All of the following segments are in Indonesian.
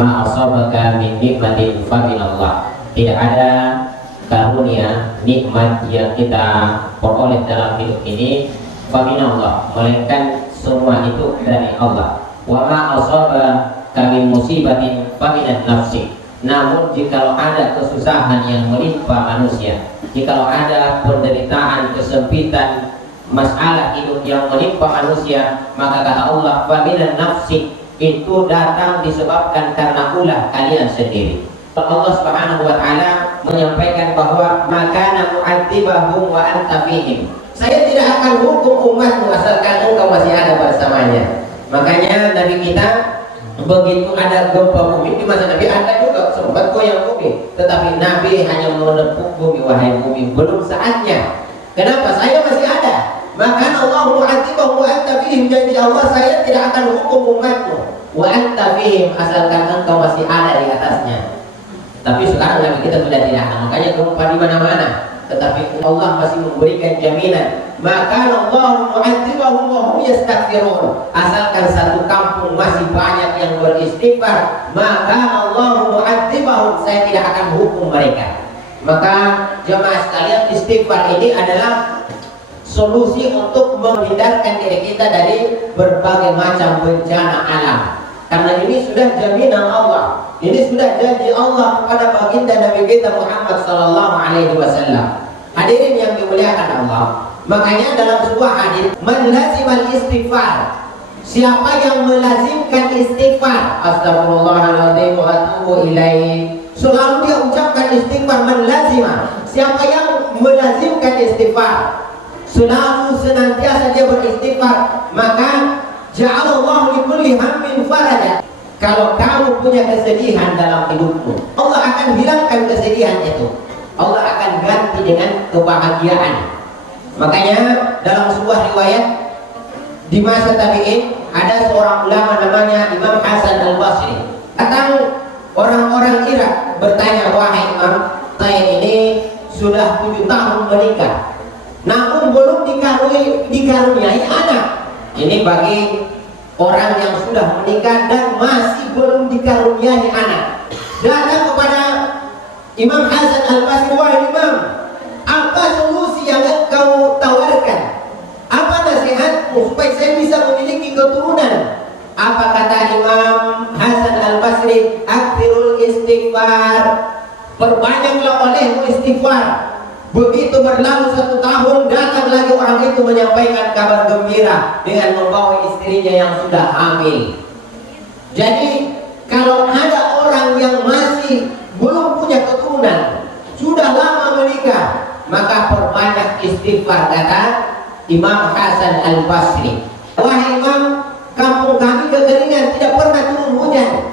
ma asabaka min nikmatin fa minallah. Tidak ada karunia nikmat yang kita peroleh dalam hidup ini fa minallah, melainkan semua itu dari Allah. Wa ma asabaka min musibatin fa minan nafsi. Namun jikalau ada kesusahan yang menimpa manusia, jikalau ada penderitaan, kesempitan, masalah hidup yang menimpa manusia, maka kata Allah fa minan nafsi, itu datang disebabkan karena ulah kalian sendiri. Allah Subhanahu wa taala menyampaikan bahwa makana mu'adzibahum wa anta fihim. Saya tidak akan hukum umatmu asalkan engkau masih ada bersamanya. Makanya Nabi kita begitu ada gempa bumi di masa Nabi, ada juga sempat goyang bumi, tetapi Nabi hanya menepuk bumi, wahai bumi, belum saatnya. Kenapa? Saya masih ada. Maka Allah mu'adzibahum wa anta fihim, janji Allah, saya tidak akan hukum umatmu wa anta fihim, asalkan engkau masih ada di atasnya. Tapi sekarang Nabi kita sudah tidak ada, makanya gempa di mana-mana, tetapi Allah masih memberikan jaminan. Maka Allah mu'adzibahum wa hum yastaghfirun, asalkan satu kampung masih banyak yang beristighfar, maka Allah mu'adzibahum, saya tidak akan hukum mereka. Maka jemaah sekalian, istighfar ini adalah solusi untuk menghindarkan diri kita dari berbagai macam bencana alam. Karena ini sudah jaminan Allah, ini sudah janji Allah kepada baginda Nabi kita Muhammad sallallahu alaihi wasallam. Hadirin yang dimuliakan Allah, makanya dalam sebuah hadis, man lazimal istighfar, siapa yang melazimkan istighfar, astagfirullahaladzim wa atubu ilaih, selalu dia ucapkan istighfar. Man lazima, siapa yang melazimkan istighfar, selalu senantiasa dia beristighfar, maka ja'alallahu likulli hammin faraja. Kalau kamu punya kesedihan dalam hidupmu, Allah akan hilangkan kesedihan itu, Allah akan ganti dengan kebahagiaan. Makanya dalam sebuah riwayat di masa tabi'in, ada seorang ulama namanya Imam Hasan Al-Basri. Datang orang-orang Irak bertanya, wahai Imam, saya ini sudah 7 tahun menikah, namun belum dikaruniai anak. Ini bagi orang yang sudah menikah dan masih belum dikaruniai anak. Datang kepada Imam Hasan Al-Basri, wahai Imam, apa solusi yang engkau tawarkan? Apa nasihatmu supaya saya bisa memiliki keturunan? Apa kata Imam Hasan Al-Basri? Akthirul istighfar, perbanyaklah olehmu istighfar. Begitu berlalu 1 tahun, datang lagi orang itu menyampaikan kabar gembira dengan membawa istrinya yang sudah hamil. Jadi kalau ada orang yang masih belum punya keturunan, sudah lama menikah, maka perbanyak istighfar, kata Imam Hasan Al-Basri. Wahai Imam, kampung kami kekeringan, tidak pernah turun hujan.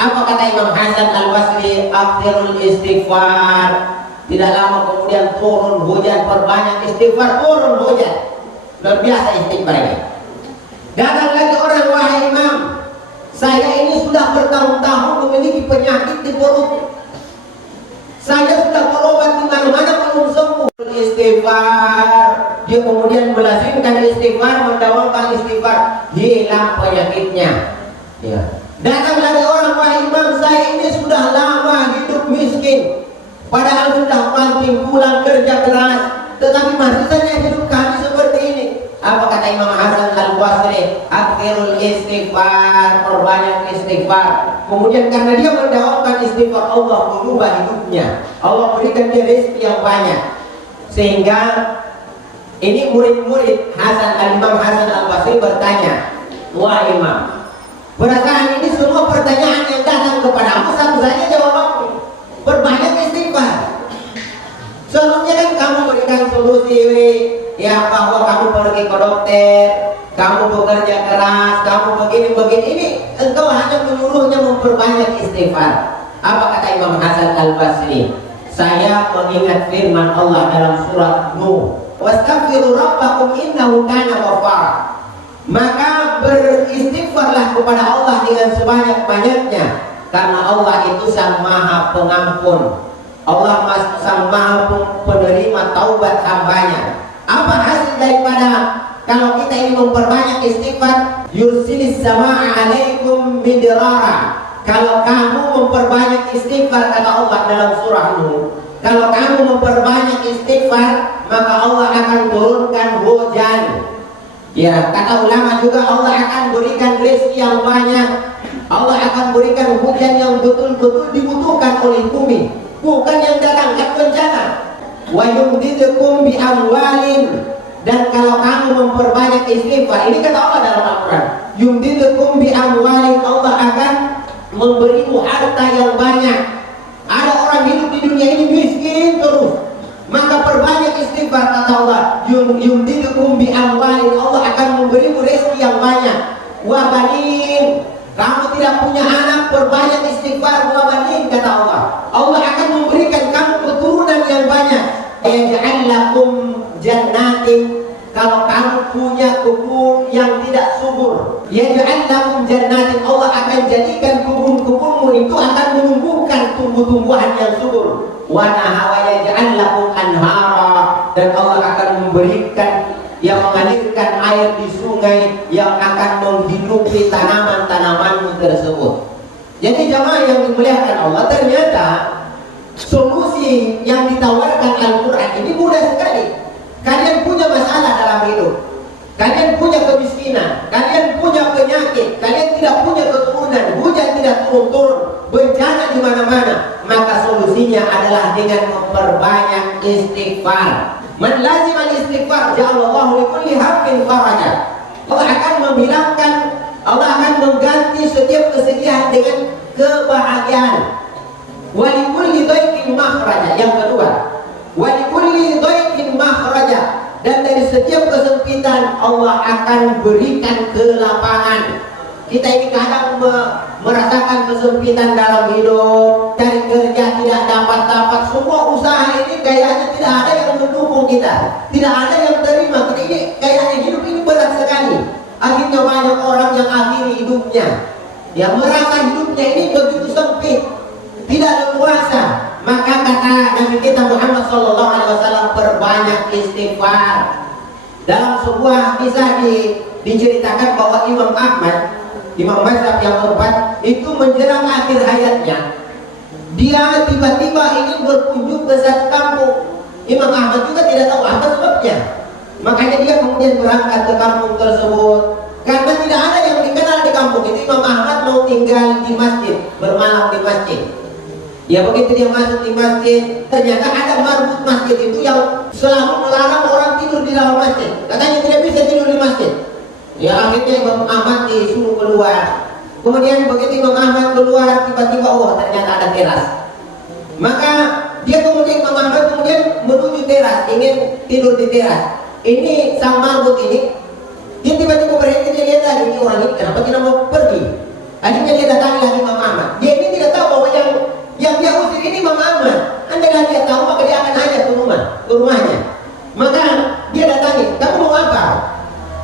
Apa kata Imam Hasan Al-Basri? Akthirul istighfar. Tidak lama kemudian turun hujan, perbanyak istighfar, turun hujan. Luar biasa istighfar ini. Datang lagi orang, wahai Imam, saya ini sudah bertahun-tahun memiliki penyakit di perut. Saya sudah berobat di mana-mana belum sembuh. Istighfar, dia kemudian melazimkan istighfar, mendawamkan istighfar, hilang penyakitnya. Ya. Datang lagi orang, wahai Imam, saya ini sudah lama hidup miskin, padahal sudah banting pulang kerja keras, tetapi masih saja hidup kami seperti ini. Apa kata Imam Hasan Al-Basri? Akhirul istighfar, perbanyak istighfar. Kemudian karena dia mendawamkan istighfar, Allah mengubah hidupnya, Allah berikan dia rezeki yang banyak. Sehingga ini murid-murid Imam Hasan Al-Basri bertanya, wah Imam, perasaan ini semua pertanyaan yang datang kepadamu, satu saja jawabannya, perbanyak istighfar. Seharusnya kan kamu berikan solusi, ya, bahwa kamu pergi ke dokter, kamu bekerja keras, kamu begini-begini. Ini engkau hanya menyuruhnya memperbanyak istighfar. Apa kata Imam Hasan Al-Basri? Saya mengingat firman Allah dalam surat Nuh, wastaghfiru rabbakum innahu kana ghaffara. Maka beristighfarlah kepada Allah dengan sebanyak-banyaknya, karena Allah itu Sang Maha Pengampun, Allah Sang Maha Penerima taubat hambanya. Apa hasil daripada kalau kita ini memperbanyak istighfar? Yursilis sama'a alaikum midrara. Kalau memperbanyak istighfar, kata Allah dalam surah Nuh, kalau kamu memperbanyak istighfar, maka Allah akan turunkan hujan. Ya, kata ulama juga Allah akan berikan rezeki yang banyak. Allah akan berikan hujan yang betul-betul dibutuhkan oleh bumi, bukan yang datangkan bencana. Wa yumdidukum bi amwalin, dan kalau kamu memperbanyak istighfar, ini kata Allah dalam Al-Quran, yumdidukum bi amwalin, Allah akan memberimu harta yang banyak. Ada orang hidup di dunia ini miskin terus, maka perbanyak istighfar, kata Allah, yumdidukum bi amwalin, Allah akan memberimu rezeki yang banyak. Wa banin, kamu tidak punya anak, perbanyak istighfar, wa banin, kata Allah, Allah akan memberikan kamu keturunan yang banyak. Yaj'al lakum jannatin, kalau kamu punya kebun yang tidak subur, yaj'al lakum jannatin, Allah akan jadikan kebun-kebunmu itu akan menumbuhkan tumbuh-tumbuhan yang subur. Wa yaj'al lakum anhara, dan Allah akan memberikan yang mengalirkan air di sungai yang akan menghidupi tanaman-tanamanmu tersebut. Jadi jamaah yang dimuliakan Allah, ternyata solusi yang ditawarkan Al-Quran ini mudah sekali. Kalian punya masalah dalam hidup, kalian punya kemiskinan, kalian punya penyakit, kalian tidak punya keturunan, hujan tidak turun-turun, bencana di mana-mana, maka solusinya adalah dengan memperbanyak istighfar. Man lazima istighfar ja'alallahu likulli hammin faraja. Allah akan menghilangkan, Allah akan mengganti setiap kesedihan dengan kebahagiaan. Wa likulli dhaiqin makhraja, yang kedua, wa likulli dhaiqin makhraja, dan dari setiap kesempitan Allah akan berikan kelapangan. Kita ini kadang merasakan kesempitan dalam hidup, cari kerja tidak dapat, semua usaha ini kayaknya tidak ada yang mendukung kita, tidak ada yang terima kita, ini kayaknya hidup ini berat sekali. Akhirnya banyak orang yang akhiri hidupnya, yang merasa hidupnya ini begitu sempit, tidak leluasa. Maka kata Nabi kita Muhammad SAW, perbanyak istighfar. Dalam sebuah kisah diceritakan bahwa Imam Ahmad, Imam mazhab yang keempat, itu menjelang akhir hayatnya, dia tiba-tiba ingin berkunjung ke satu kampung. Imam Ahmad juga tidak tahu apa sebabnya, makanya dia kemudian berangkat ke kampung tersebut. Karena tidak ada yang dikenal di kampung itu, Imam Ahmad mau tinggal di masjid, bermalam di masjid. Ya, begitu dia masuk di masjid, ternyata ada marbut masjid itu yang selalu melarang orang tidur di dalam masjid. Katanya tidak bisa tidur di masjid. Ya, akhirnya Imam Ahmad disuruh keluar. Kemudian begitu Imam Ahmad keluar, tiba-tiba ternyata ada teras. Maka dia kemudian, Imam Ahmad kemudian menuju teras, ingin tidur di teras. Ini sang marbut ini, dia tiba-tiba berhenti, dia lihat lagi, ini orang ini kenapa tidak mau pergi. Akhirnya dia datangi lagi Imam Ahmad. Dia ini tidak tahu bahwa yang dia usir ini Imam Ahmad. Andai dia tahu, maka dia akan ajak ke rumahnya. Maka dia datangi, kamu mau apa?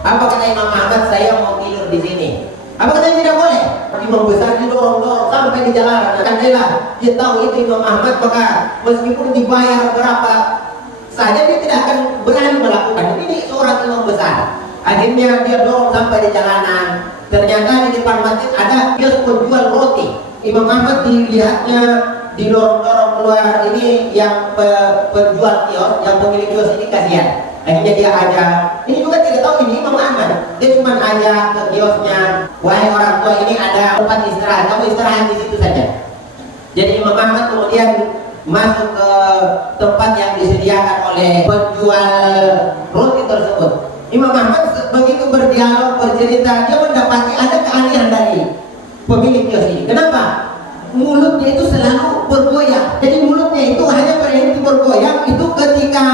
Apa kata Imam Ahmad? Saya mau tidur di sini. Apa katanya? Tidak boleh. Imam besar didorong-dorong sampai di jalanan. Andailah dia tahu itu Imam Ahmad, maka meskipun dibayar berapa saja dia tidak akan berani melakukan. Ini seorang imam besar. Akhirnya dia dorong sampai di jalanan. Ternyata di depan masjid ada kios penjual roti. Imam Ahmad dilihatnya didorong-dorong keluar. Ini yang penjual kios, yang pemilik kios ini kasihan. Akhirnya dia ajak. Ini juga tidak tahu ini Imam Ahmad. Dia cuma ajak ke kiosnya. Wahai orang tua, ini ada tempat istirahat, kamu istirahat di situ saja. Jadi Imam Ahmad kemudian masuk ke tempat yang disediakan oleh penjual roti tersebut. Imam Ahmad begitu berdialog, bercerita, dia mendapati ada keanehan dari pemilik kios ini. Kenapa? Mulutnya itu selalu bergoyang. Jadi mulutnya itu hanya berhenti bergoyang itu ketika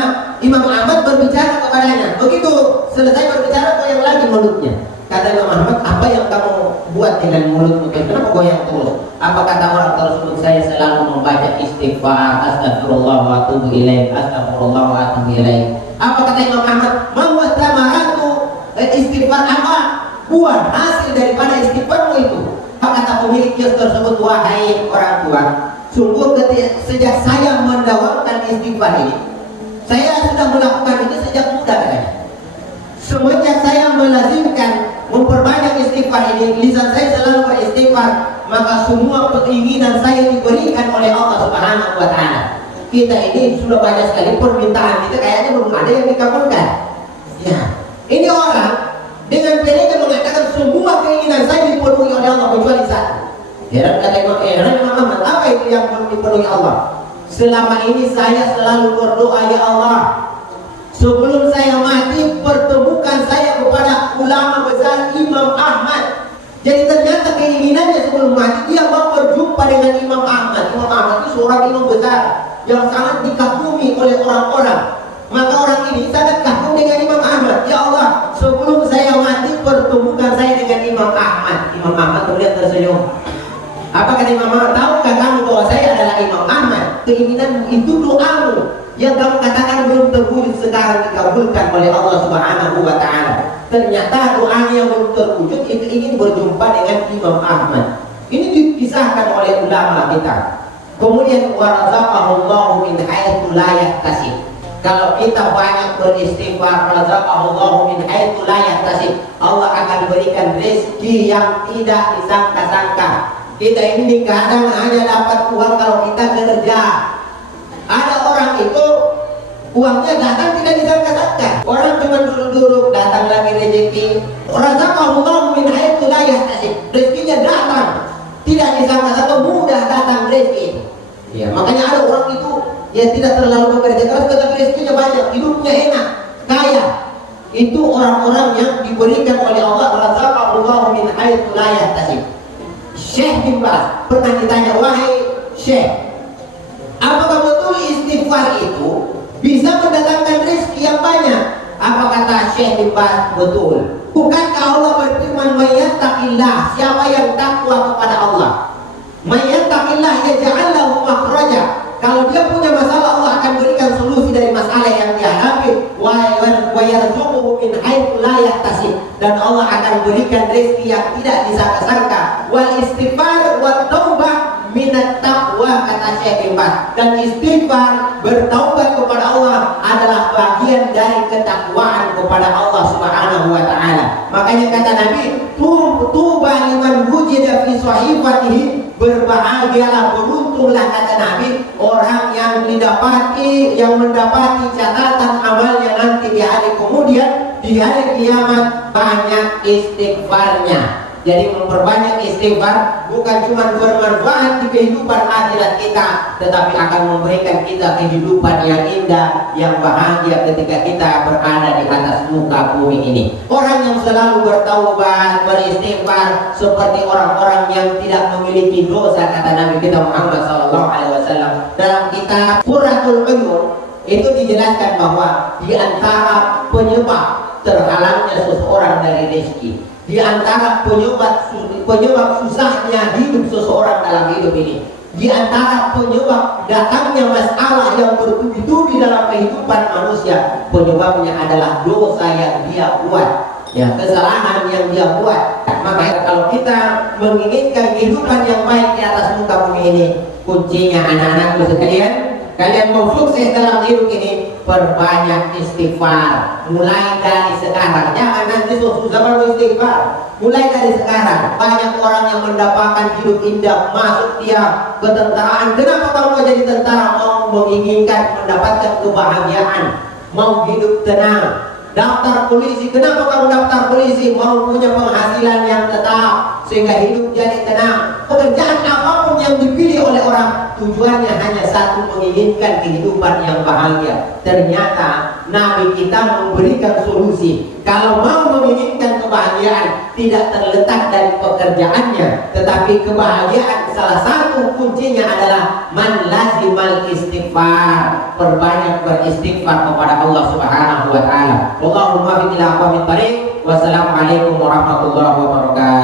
Imam Ahmad berbicara kepadanya. Begitu selesai berbicara, goyang lagi mulutnya. Kata Imam Ahmad, apa yang kamu buat dengan mulutmu? Kenapa goyang terus? Apa kata orang tersebut? Saya selalu membaca istighfar, astagfirullah wa atubu ilaih, astagfirullah wa atubu ilaih. Apa kata Imam Ahmad? Bahwa samaratu istighfar, apa buah hasil daripada istighfarmu itu? Apa kata pemilik kios tersebut? Wahai orang tua, sungguh sejak saya mendawamkan istighfar ini, saya sudah melakukan itu sejak muda katanya. Semenjak saya melazimkan memperbanyak istighfar ini, lisan saya selalu beristighfar, maka semua keinginan saya diberikan oleh Allah Subhanahu wa taala. Kita ini sudah banyak sekali permintaan kita, kayaknya belum ada yang dikabulkan. Ya, ini orang dengan bedanya mengatakan semua keinginan saya dipenuhi oleh Allah kecuali satu. Heran kata Imam Ahmad, apa itu yang belum dipenuhi Allah? Selama ini saya selalu berdoa, ya Allah, sebelum saya mati pertemukan saya kepada ulama besar Imam Ahmad. Jadi ternyata keinginannya sebelum mati dia mau berjumpa dengan Imam Ahmad. Imam Ahmad itu seorang imam besar yang sangat dikagumi oleh orang-orang. Maka orang ini sangat kagum dengan Imam Ahmad. Ya Allah, sebelum saya mati pertemukan saya dengan Imam Ahmad. Imam Ahmad kemudian tersenyum. Apa kata Imam Ahmad? Tahukah kamu bahwa saya adalah Imam Ahmad? Keinginanmu itu doamu yang kamu katakan belum terwujud sekarang dikabulkan oleh Allah Subhanahu wa taala. Ternyata doanya yang belum terwujud itu ingin berjumpa dengan Imam Ahmad. Ini dipisahkan oleh ulama kita. Kemudian warazaqahullahu min haitsu la yahtasib. Kalau kita banyak beristighfar, razaqahullahu min haitsu la yahtasib, Allah akan berikan rezeki yang tidak disangka-sangka. Kita ini kadang hanya dapat uang kalau kita kerja. Ada orang itu uangnya datang tidak disangka-sangka. Orang cuma duduk-duduk, datang lagi rezeki. Razaqahullahu min haitsu la yahtasib. Rezekinya datang tidak disangka-sangka, mudah datang rezeki. Ya, makanya ada orang itu ya tidak terlalu bekerja keras tetapi rezekinya banyak, hidupnya enak, kaya. Itu orang-orang yang diberikan oleh Allah razaqahullahu min haitsu la yahtasib. Syekh bin Baz pernah ditanya, wahai Syekh, apakah betul istighfar itu bisa mendatangkan rezeki yang banyak? Apa kata Syekh bin Baz? Betul. Bukankah Allah berfirman, "Mayattaqillah", siapa yang takwa kepada Allah, "Mayattaqillah yaj'al lahu makhraja", kalau dia punya masalah Allah akan berikan solusi dari masalah yang dia hadapi. Wa yarzuquhu min haitsu la yahtasib, dan Allah akan berikan rezeki yang tidak disangka-sangka. Wal istighfar wa taubah minat taqwa, kata Syekh bin Baz, dan istighfar bertaubat kepada Allah adalah bagian dari ketakwaan kepada Allah Subhanahu wa taala. Makanya kata Nabi, tuba liman wujida fi sahifatihi, berbahagialah, beruntunglah, kata Nabi, orang yang mendapati catatan amalnya nanti di hari kemudian, di hari kiamat, banyak istighfarnya. Jadi memperbanyak istighfar bukan cuma bermanfaat di kehidupan akhirat kita, tetapi akan memberikan kita kehidupan yang indah, yang bahagia ketika kita berada di atas muka bumi ini. Orang yang selalu bertaubat, beristighfar, seperti orang-orang yang tidak memiliki dosa, kata Nabi kita Muhammad SAW. Dalam kitab Qurratul Uyun itu dijelaskan bahwa di antara penyebab terhalangnya seseorang dari rezeki, di antara penyebab susahnya hidup seseorang dalam hidup ini, di antara penyebab datangnya masalah yang bertubi-tubi dalam kehidupan manusia, penyebabnya adalah dosa yang dia buat, ya, kesalahan yang dia buat. Maka kalau kita menginginkan kehidupan yang baik di atas muka bumi ini, kuncinya anak-anakku sekalian, kalian mau sukses dalam hidup ini, perbanyak istighfar. Mulai dari sekarang, jangan nanti susah baru istighfar. Mulai dari sekarang. Banyak orang yang mendapatkan hidup indah, masuk dia ke tentaraan. Kenapa kamu mau jadi tentara? Mau menginginkan mendapatkan kebahagiaan, mau hidup tenang. Daftar polisi, kenapa kamu daftar polisi? Mau punya penghasilan yang tetap sehingga hidup jadi tenang. Pekerjaan apapun yang dipilih oleh orang, tujuannya hanya satu, menginginkan kehidupan yang bahagia. Ternyata Nabi kita memberikan solusi. Kalau mau menginginkan kebahagiaan, tidak terletak dari pekerjaannya, tetapi kebahagiaan salah satu kuncinya adalah man lazimal istighfar, perbanyak beristighfar kepada Allah Subhanahu wa taala. Allahumma bi'ila aqwamit thariq. Wassalamualaikum warahmatullahi wabarakatuh.